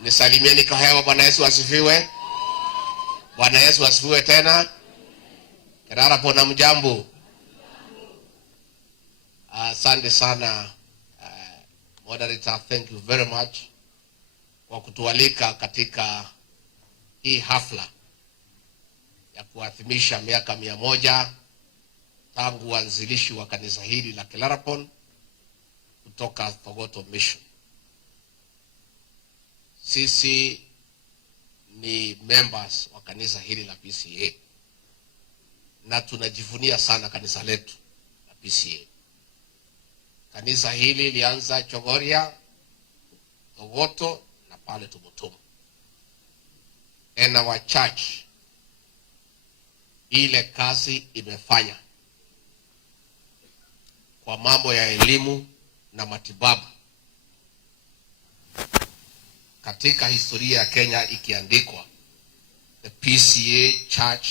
Nisalimieni kwa hewa. Bwana Yesu asifiwe. Bwana Yesu asifiwe tena. Kirara na mjambo. Asante sana moderator, thank you very much kwa kutualika katika hii hafla ya kuadhimisha miaka 100 tangu uanzilishi wa kanisa hili la Kilarapon kutoka Thogoto Mission. Sisi ni members wa kanisa hili la PCA na tunajivunia sana kanisa letu la PCA. Kanisa hili lianza Chogoria, Thogoto na pale Tumutumu. And our church, ile kazi imefanya kwa mambo ya elimu na matibabu katika historia ya Kenya ikiandikwa, the PCA Church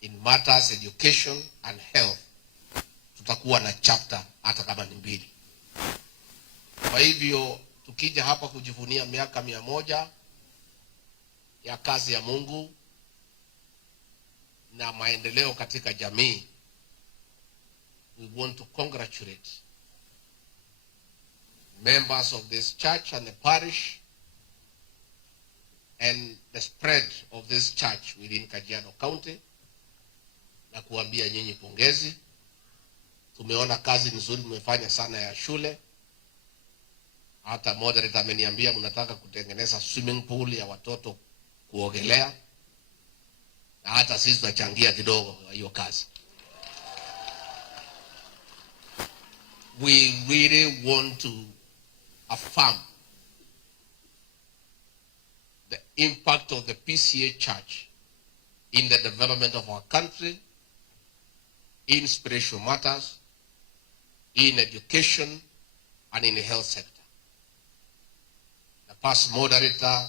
in matters education and health, tutakuwa na chapter hata kama ni 2. Kwa hivyo tukija hapa kujivunia miaka 100 ya kazi ya Mungu na maendeleo katika jamii, we want to congratulate members of this church and the parish and the spread of this church within Kajiado County, na kuambia nyinyi pongezi. Tumeona kazi nzuri mmefanya sana ya shule. Hata moderator ameniambia mnataka kutengeneza swimming pool ya watoto kuogelea, na hata sisi tunachangia kidogo hiyo kazi. We really want to affirm the impact of the PCA Church in the development of our country, in spiritual matters, in education, and in the health sector. The past moderator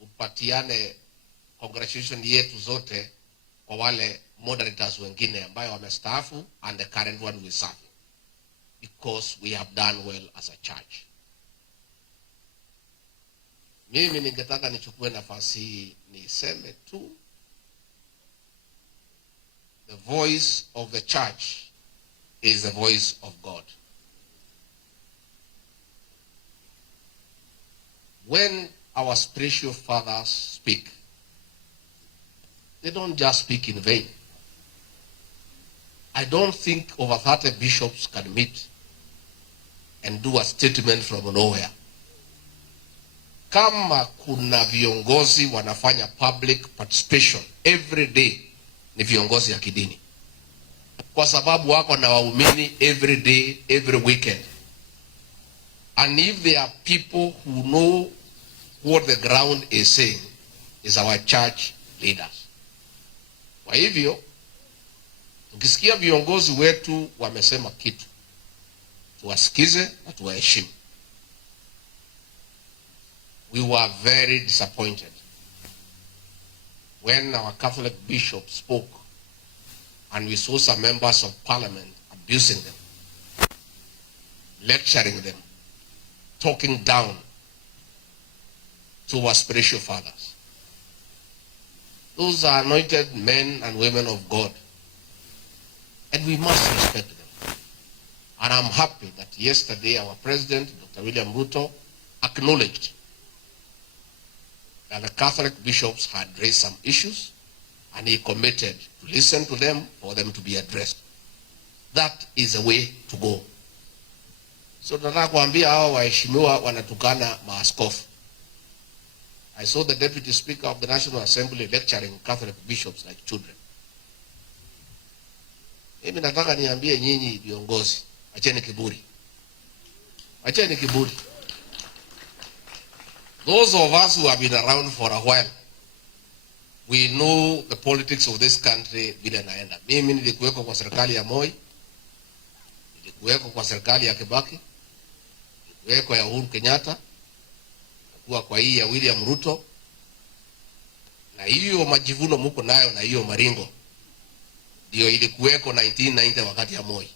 upatiane congratulations yetu zote kwa wale moderators wengine ambayo wamestaafu and the current one we serve, because we have done well as a church. Mimi ningetaka nichukue nafasi hii niseme tu, the voice of the church is the voice of God. When our spiritual fathers speak, they don't just speak in vain. I don't think over 30 bishops can meet and do a statement from nowhere. Kama kuna viongozi wanafanya public participation every day, ni viongozi ya kidini, kwa sababu wako na waumini every day, every weekend. And if there are people who know what the ground is saying, is our church leaders. Kwa hivyo tukisikia viongozi wetu wamesema kitu, tuwasikize na tuwaheshimu. We were very disappointed when our Catholic bishop spoke and we saw some members of parliament abusing them, lecturing them, talking down to our spiritual fathers. Those are anointed men and women of God, and we must respect them. And I'm happy that yesterday our president, Dr. William Ruto, acknowledged that the Catholic bishops had raised some issues, and he committed to listen to them for them to be addressed. That is the way to go. So tunataka kuambia hao waheshimiwa wanatukana maaskofu. I saw the Deputy Speaker of the National Assembly lecturing Catholic bishops like children. Mimi nataka niambie nyinyi viongozi, acheni kiburi. Acheni kiburi. Those of us who have been around for a while, we know the politics of this country vile naenda. Mimi nilikuweko kwa serikali ya Moi, nilikuweko kwa serikali ya Kibaki, nilikuweko ya Uhuru Kenyatta, nilikuwa kwa hii ya William Ruto. Na hiyo majivuno muko nayo na hiyo maringo ndio ilikuweko 1990 wakati ya Moi,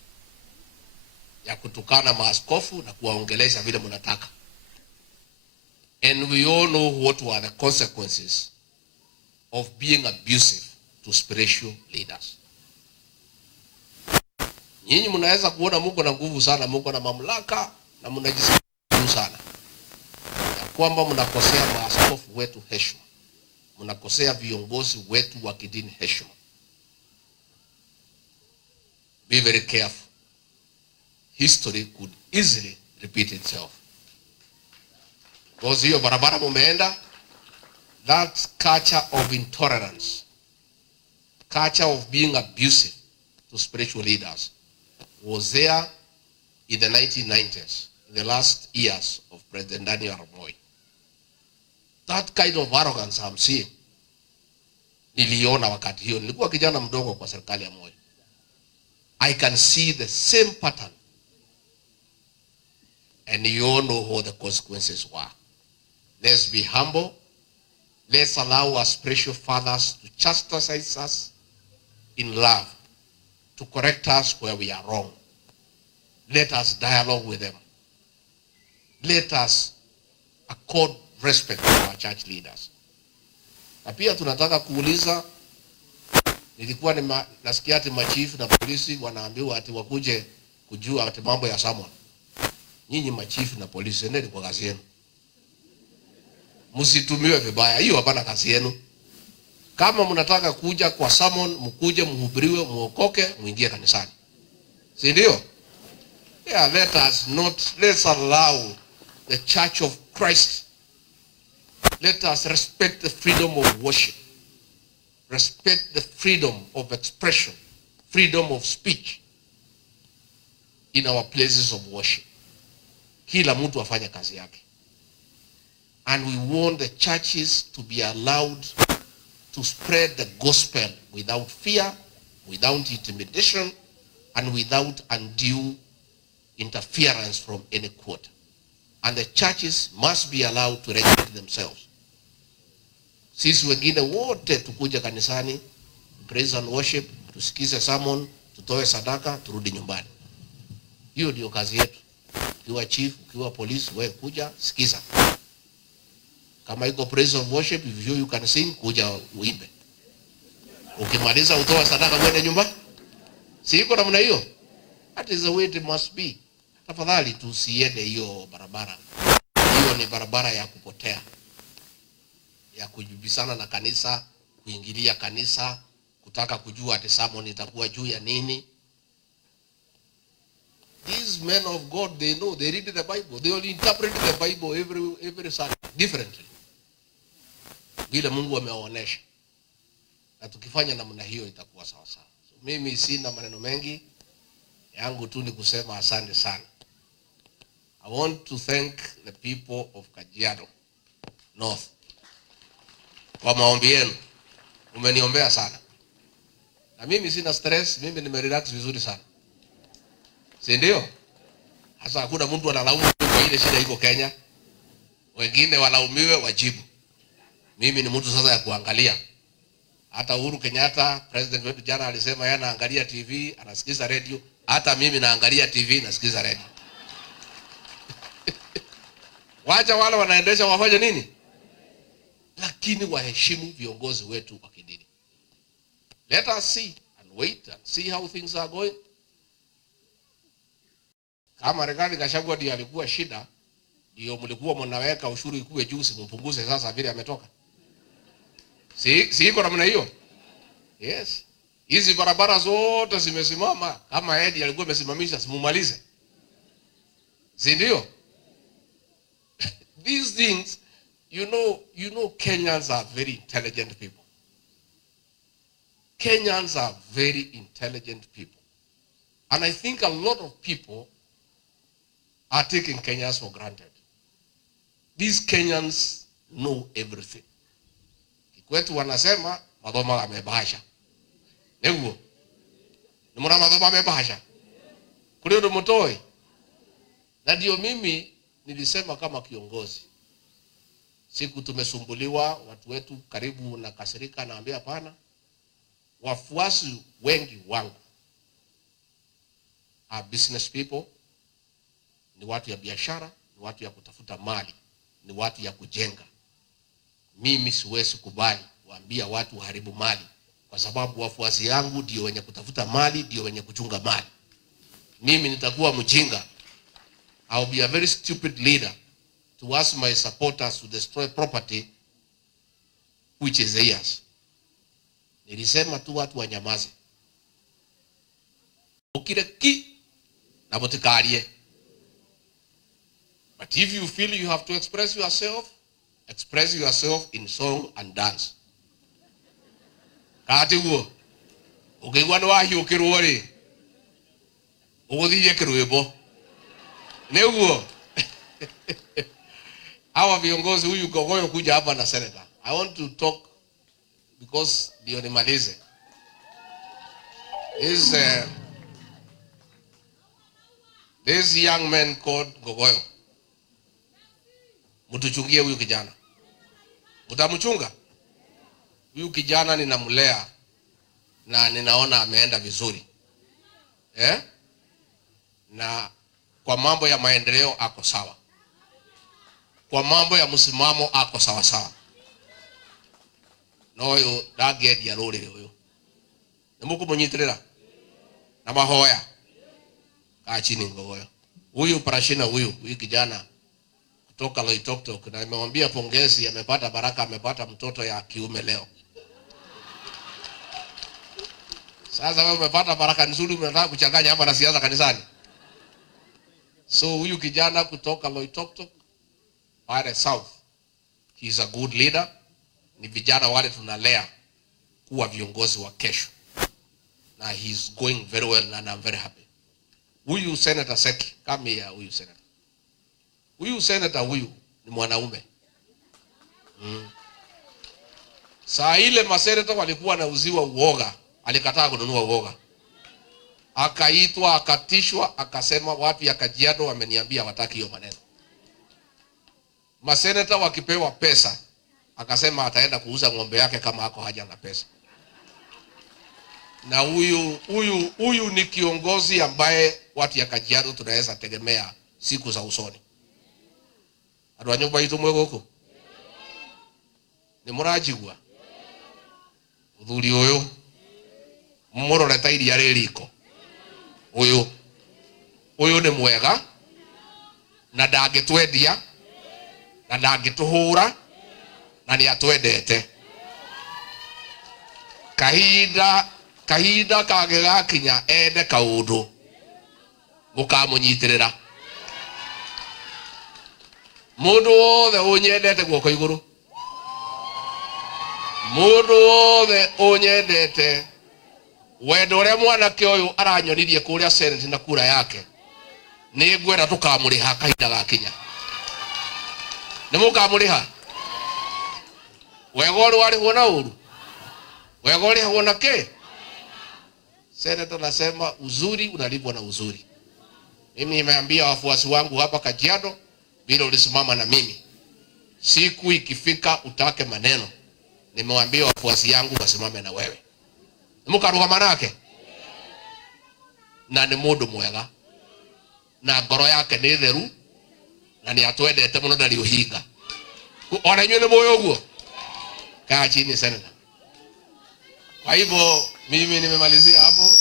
ya kutukana maaskofu na kuwaongelesha vile mnataka. And we all know what were the consequences of being abusive to spiritual leaders. Nyinyi mnaweza kuona Mungu na nguvu sana, Mungu na mamlaka, na mnajisikia sana ya kwamba mnakosea maaskofu wetu heshima, mnakosea viongozi wetu wa kidini heshima. Be very careful. History could easily repeat itself. Because hiyo barabara mumeenda, that culture of intolerance, culture of being abusive to spiritual leaders, was there in the 1990s, in the last years of President Daniel Arap Moi. That kind of arrogance I'm seeing, niliona wakati hiyo, nilikuwa kijana mdogo kwa serikali ya Moi. I can see the same pattern. And you all know what the consequences were. Let's be humble. Let's allow our spiritual fathers to chastise us in love, to correct us where we are wrong. Let us dialogue with them. Let us accord respect to our church leaders. Na pia tunataka kuuliza, nilikuwa nasikia ati machifu na polisi wanaambiwa ati wakuje kujua ati mambo ya Samuel. Nyinyi machifu na polisi, endeni kwa kazi yenu. Msitumiwe vibaya, hiyo hapana kazi yenu. Kama mnataka kuja kwa Samuel, mkuje mhubiriwe, muokoke, muingie kanisani. Si ndio? Yeah, let's allow the Church of Christ. Let us respect the freedom of worship. Respect the freedom of expression, freedom of speech in our places of worship. Kila mtu afanye kazi yake. And we want the churches to be allowed to spread the gospel without fear, without intimidation, and without undue interference from any quarter. And the churches must be allowed to regulate themselves. Sisi wengine wote tukuja kanisani, praise and worship, tusikize sermon, tutoe sadaka, turudi nyumbani. Hiyo ndio kazi yetu. Ukiwa chief, ukiwa police, wewe kuja, sikiza. Kama iko praise and worship, if you can sing, kuja uimbe. Ukimaliza utoa sadaka uende nyumbani. Si iko namna hiyo? That is the way it must be. Tafadhali tusiende hiyo barabara. Hiyo ni barabara ya kupotea, ya kujibisana na kanisa, kuingilia kanisa, kutaka kujua ati sermon itakuwa juu ya nini. These men of God, they know, they read the Bible, they only interpret the Bible every Sunday differently. Vile Mungu amewaonesha. Na tukifanya namna hiyo itakuwa sawa sawa. So, mimi sina maneno mengi, yangu tu ni kusema asante sana. I want to thank the people of Kajiado North kwa maombi yenu. Umeniombea sana. Na mimi sina stress, mimi nimerelax vizuri sana. Si ndio? Hasa hakuna mtu analaumu kwa ile shida iko Kenya. Wengine walaumiwe wajibu. Mimi ni mtu sasa ya kuangalia. Hata Uhuru Kenyatta, president wetu, jana alisema yeye anaangalia TV, anasikiza radio. Hata mimi naangalia TV, nasikiza radio. Wacha wale wanaendesha wafanye nini? Lakini waheshimu viongozi wetu wa kidini. Let us see and wait and see how things are going. Kama Rigathi Gachagua ndiye alikuwa shida, ndio mlikuwa mnaweka ushuru ikuwe juu, simpunguze sasa vile ametoka. Si iko namna hiyo? Yes. Hizi barabara zote zimesimama, kama Edi alikuwa amesimamisha, simumalize. Si ndio? These things, you know Kenyans are very intelligent people. Kenyans are very intelligent people. And I think a lot of people are taking Kenyans for granted. These Kenyans know everything. Kwetu wanasema madhoma amebasha. Neguo. Ni mwana madhoma amebasha. Kule ndo mtoi. Na ndio mimi nilisema kama kiongozi. Siku tumesumbuliwa, watu wetu karibu na kasirika, naambia hapana. Wafuasi wengi wangu are business people, ni watu ya biashara, ni watu ya kutafuta mali. ni watu ya kujenga. Mimi siwezi kubali kuambia watu haribu mali, kwa sababu wafuasi yangu ndio wenye kutafuta mali, ndio wenye kuchunga mali. Mimi nitakuwa mjinga. I'll be a very stupid leader to ask my supporters to destroy property which is theirs. Nilisema tu watu wanyamaze. Ukireki na mutikarie. But if you feel you have to express yourself in song and dance. Kati guo ukigwa ni wahiukirwo ri uguthithie kirwimbo niguo. Hawa viongozi, huyu Gogoyo kuja hapa na senator, I want to talk because ndio nimalize. This young man called Gogoyo, mtuchungie huyu kijana. Mtamchunga huyu kijana, ninamlea na ninaona ameenda vizuri na kwa mambo ya maendeleo ako sawa, kwa mambo ya msimamo ako sawa sawa. Noyo dagedia rurire uyu nimukumunyiterera na mahoya kachini Gogoyo. Huyu Parashina, huyu kijana kutoka Loitoktok, na nimemwambia pongezi, amepata baraka, amepata mtoto ya kiume leo. Sasa wewe umepata baraka nzuri, unataka kuchanganya hapa na siasa kanisani. So huyu kijana kutoka Loitoktok pale South, he is a good leader. Ni vijana wale tunalea kuwa viongozi wa kesho, na he is going very well and I'm very happy. Huyu Senator Seki, come here. Huyu senator huyu ni mwanaume. Saa ile maseneta walikuwa nauziwa uoga, alikataa kununua uoga. Akaitwa, akatishwa, akasema watu ya Kajiado wameniambia wataki hiyo maneno. Maseneta wakipewa pesa, akasema ataenda kuuza ng'ombe yake kama hako haja na pesa. Na huyu ni kiongozi ambaye watu ya Kajiado tunaweza tegemea siku za usoni. Adwa nyumba itu mwego huko. Ni murajigwa. Uthuri uyu mmurore ta iria ririko. Uyu ni mwega na ndangitwendia na ndangituhura na ni atwendete. Kahinda kage gakinya ende kaundu mukamunyitirira. Mundu wothe unyendete guoko iguru, mundu wothe unyendete wendo uria mwanake uyu aranyonirie kuria Senate na kura yake, ni ngwenda tukamuriha kahinda gakinya. Ni mukamuriha wega uri warihwo na uru, wega urihwo na ke. Senator nasema uzuri unalipwa na uzuri. Mimi nimeambia wafuasi wangu hapa Kajiado, bila ulisimama na mimi, siku ikifika utake maneno, nimewaambia wafuasi yangu wasimame na wewe. Mukaruga manake na ni mundu mwega na ngoro yake ni theru na ni atwendete muno ndari uhinga. Ona nywe ni moyo guo kaa chini senator. Kwa hivyo mimi nimemalizia hapo.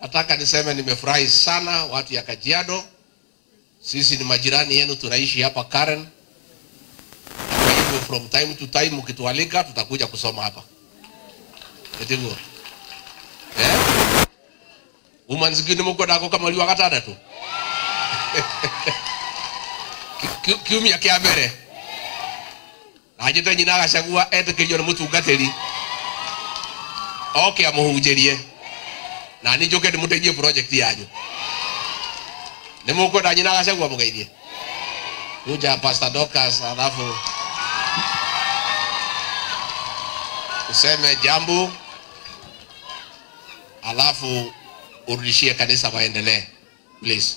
Nataka niseme nimefurahi sana watu ya Kajiado. Sisi ni majirani yenu, tunaishi hapa Karen. Kwa hivyo from time to time ukitualika tutakuja kusoma hapa. Etigo. Umanzikini mko dako kama liwa katada tu. Kiumia kia mbere. Na jita nyina agacagua etekerio ni mutungatiri. Okay, amuhunjirie. Na ni njoke ndimuteithie project yanyu. Ni mukwenda nyina agacagua mugeithie. Kuja Pastor Dorcas alafu useme jambo, alafu urudishie kanisa waendelee. Please.